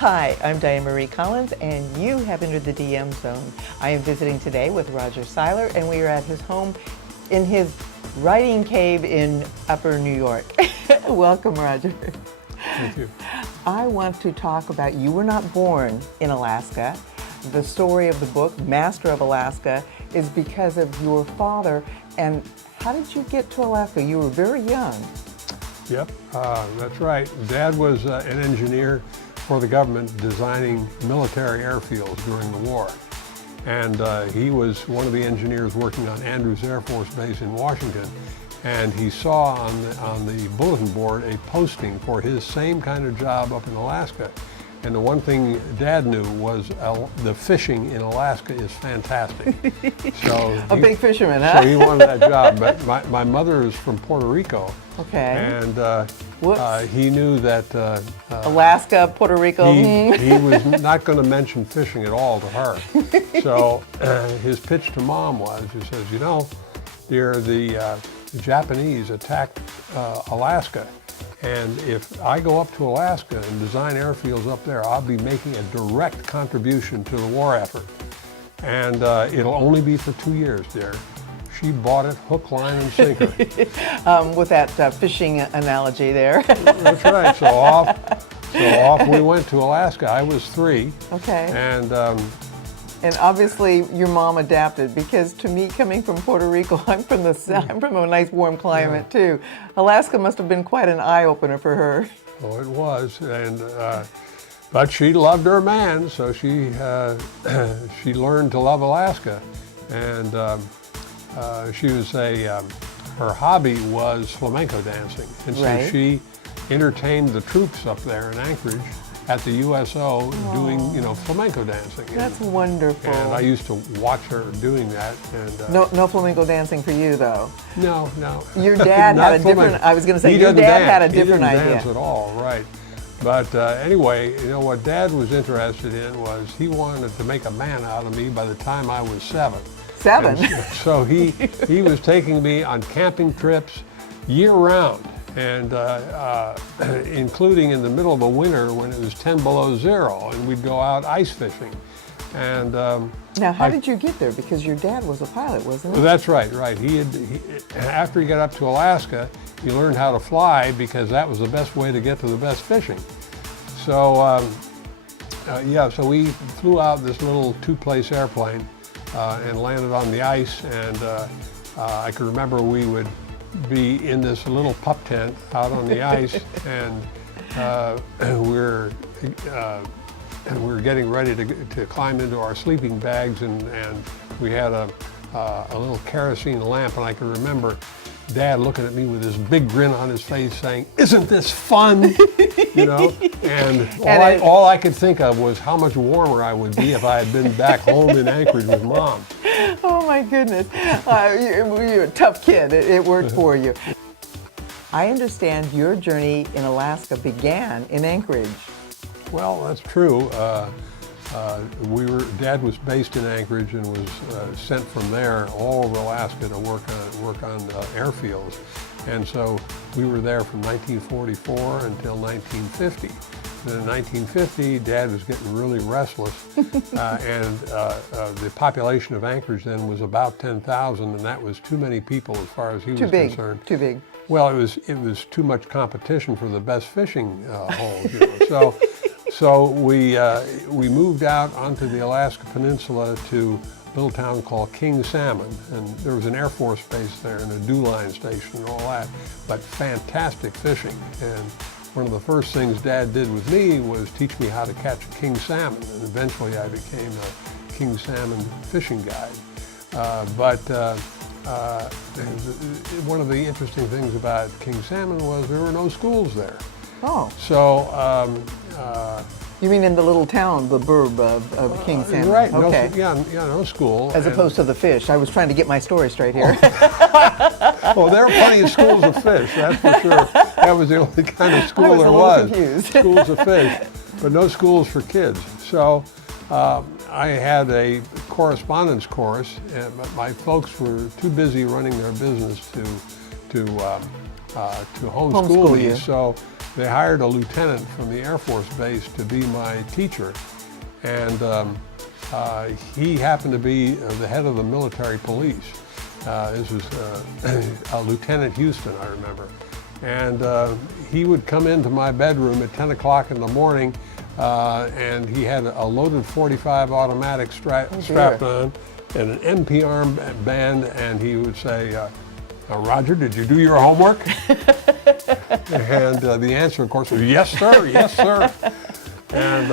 Hi, I'm Dianemarie Collins, and you have entered the DM zone. I am visiting today with Roger Seiler, and we are at his home in his writing cave in Upper New York. Welcome, Roger. Thank you. I want to talk about, you were not born in Alaska. The story of the book, Master of Alaska, is because of your father. And how did you get to Alaska? You were very young. Yep, that's right. Dad was an engineer for the government designing military airfields during the war. And he was one of the engineers working on Andrews Air Force Base in Washington. And he saw on the bulletin board a posting for his same kind of job up in Alaska. And the one thing Dad knew was the fishing in Alaska is fantastic. So a big fisherman, huh? So he wanted that job. But my mother is from Puerto Rico. Okay. And he knew that Alaska, Puerto Rico. He was not going to mention fishing at all to her. So his pitch to Mom was, he says, you know, dear, the Japanese attacked Alaska. And if I go up to Alaska and design airfields up there, I'll be making a direct contribution to the war effort. And it'll only be for 2 years, dear. She bought it hook, line, and sinker. With that fishing analogy there. That's right. So off we went to Alaska. I was 3. Okay. And obviously your mom adapted, because to me, coming from Puerto Rico, I'm from a nice warm climate too. Alaska must have been quite an eye-opener for her. Oh, it was. And but she loved her man, so she learned to love Alaska. And she was her hobby was flamenco dancing, and so she entertained the troops up there in Anchorage at the USO doing, flamenco dancing. That's wonderful. And I used to watch her doing that. And no flamenco dancing for you, though. No. Your dad had a different. I was going to say your dad had a different idea. He didn't dance at all, right? But anyway, what Dad was interested in was he wanted to make a man out of me by the time I was 7. 7. So he was taking me on camping trips year round. And including in the middle of the winter when it was 10 below zero, and we'd go out ice fishing. And now, how did you get there? Because your dad was a pilot, wasn't he? That's right. After he got up to Alaska, he learned how to fly, because that was the best way to get to the best fishing. So so we flew out this little 2-place airplane and landed on the ice. And I can remember we would be in this little pup tent out on the ice, and we're getting ready to climb into our sleeping bags, and we had a little kerosene lamp, and I can remember Dad looking at me with this big grin on his face saying, "Isn't this fun?" And all I could think of was how much warmer I would be if I had been back home in Anchorage with Mom. Oh my goodness, you're a tough kid. It worked for you. I understand your journey in Alaska began in Anchorage. Well, that's true. Dad was based in Anchorage and was sent from there all over Alaska to work on airfields. And so we were there from 1944 until 1950. Then in 1950, Dad was getting really restless, and the population of Anchorage then was about 10,000, and that was too many people as far as he was concerned. Too big. Well, it was too much competition for the best fishing holes. So we moved out onto the Alaska Peninsula to a little town called King Salmon, and there was an Air Force base there and a dew line station and all that, but fantastic fishing. And one of the first things Dad did with me was teach me how to catch a king salmon, and eventually I became a king salmon fishing guide. One of the interesting things about king salmon was there were no schools there. Oh. So. You mean in the little town, the burb of King Salmon? Right. Okay. No school. As opposed to the fish. I was trying to get my story straight here. Well, there were plenty of schools of fish, that's for sure. That was the only kind of school there was. Confused. Schools of fish, but no schools for kids. So I had a correspondence course, but my folks were too busy running their business to homeschool me. So they hired a lieutenant from the Air Force Base to be my teacher. And he happened to be the head of the military police. This was Lieutenant Houston, I remember. And he would come into my bedroom at 10 o'clock in the morning, and he had a loaded .45 automatic strapped on and an MP arm band, and he would say, Roger, did you do your homework? And the answer, of course, was, yes, sir, yes, sir. And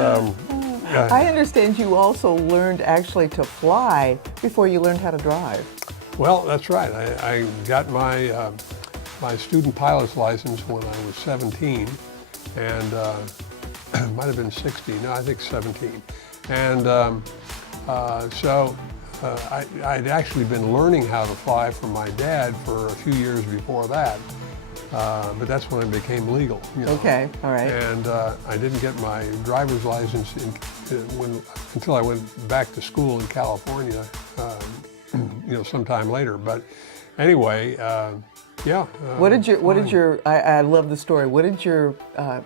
I understand you also learned actually to fly before you learned how to drive. Well, that's right. I got my my student pilot's license when I was 17, and might have been 16. No, I think 17. And so I'd actually been learning how to fly from my dad for a few years before that. But that's when it became legal. You know. Okay, all right. And I didn't get my driver's license until I went back to school in California, sometime later. But anyway, yeah. What did your? I love the story. What did your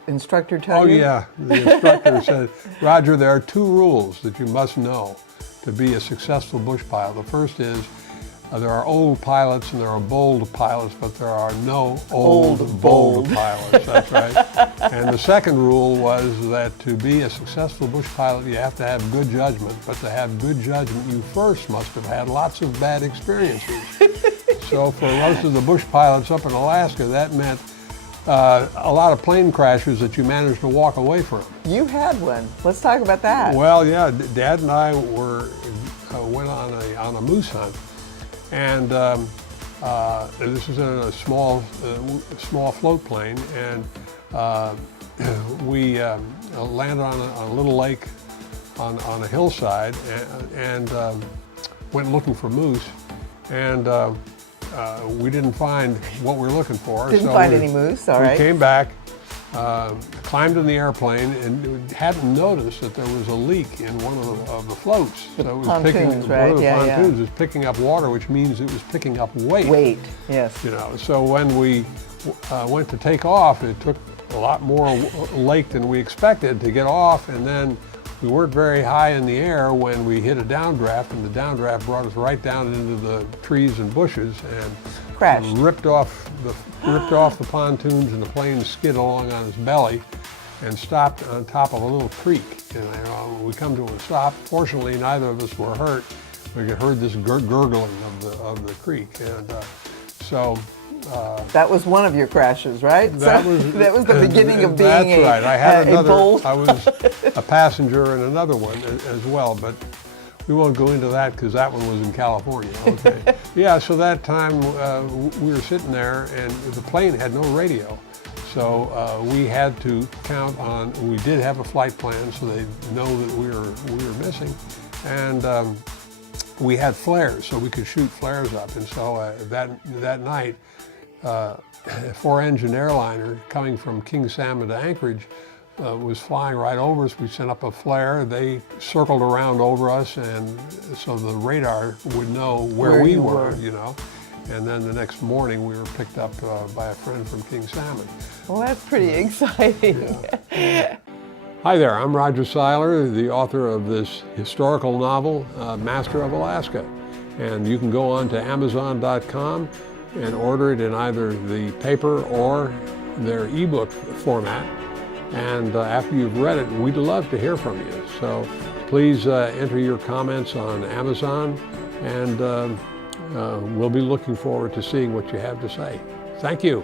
instructor tell you? Oh yeah, the instructor said, Roger, there are 2 rules that you must know to be a successful bush pilot. The first is, there are old pilots and there are bold pilots, but there are no old bold pilots. That's right. And the second rule was that to be a successful bush pilot, you have to have good judgment. But to have good judgment, you first must have had lots of bad experiences. So for most of the bush pilots up in Alaska, that meant a lot of plane crashes that you managed to walk away from. You had one. Let's talk about that. Well, yeah, Dad and I went on a moose hunt. And this was in a small float plane, and we landed on a little lake on a hillside, and went looking for moose, and we didn't find what we were looking for. Didn't find any moose. All right. We came back, climbed in the airplane, and hadn't noticed that there was a leak in one of the floats. The so it was pontoons, right? One of the Yeah, pontoons was picking up water, which means it was picking up weight. Weight, yes. So when we went to take off, it took a lot more lake than we expected to get off, and then we weren't very high in the air when we hit a downdraft, and the downdraft brought us right down into the trees and bushes and crashed. Ripped off the pontoons, and the plane skid along on its belly and stopped on top of a little creek. And we come to a stop. Fortunately, neither of us were hurt. We could heard this gurgling of the creek, and so. That was one of your crashes, right? That was the beginning of being that's right. I had another. bold. I was a passenger in another one as well, but we won't go into that because that one was in California. Okay. Yeah. So that time we were sitting there, and the plane had no radio, so we had to count on. We did have a flight plan, so they know that we were missing, and we had flares, so we could shoot flares up. And so that night. A 4-engine airliner coming from King Salmon to Anchorage was flying right over us. We sent up a flare. They circled around over us, and so the radar would know where we were, And then the next morning we were picked up by a friend from King Salmon. Well, that's pretty exciting. Yeah. Hi there, I'm Roger Seiler, the author of this historical novel, Master of Alaska. And you can go on to Amazon.com and order it in either the paper or their ebook format. And after you've read it, we'd love to hear from you. So please enter your comments on Amazon, and we'll be looking forward to seeing what you have to say. Thank you.